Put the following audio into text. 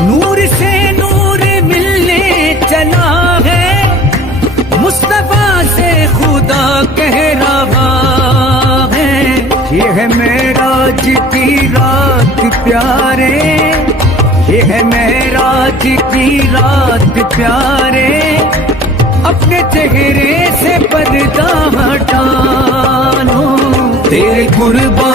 नूर से नूर मिलने चला है, मुस्तफा से खुदा कह रहा है। ये है मेराज की रात प्यारे, ये है मेराज की रात प्यारे, अपने चेहरे से पर्दा हटा लो, तेरे कुर्बान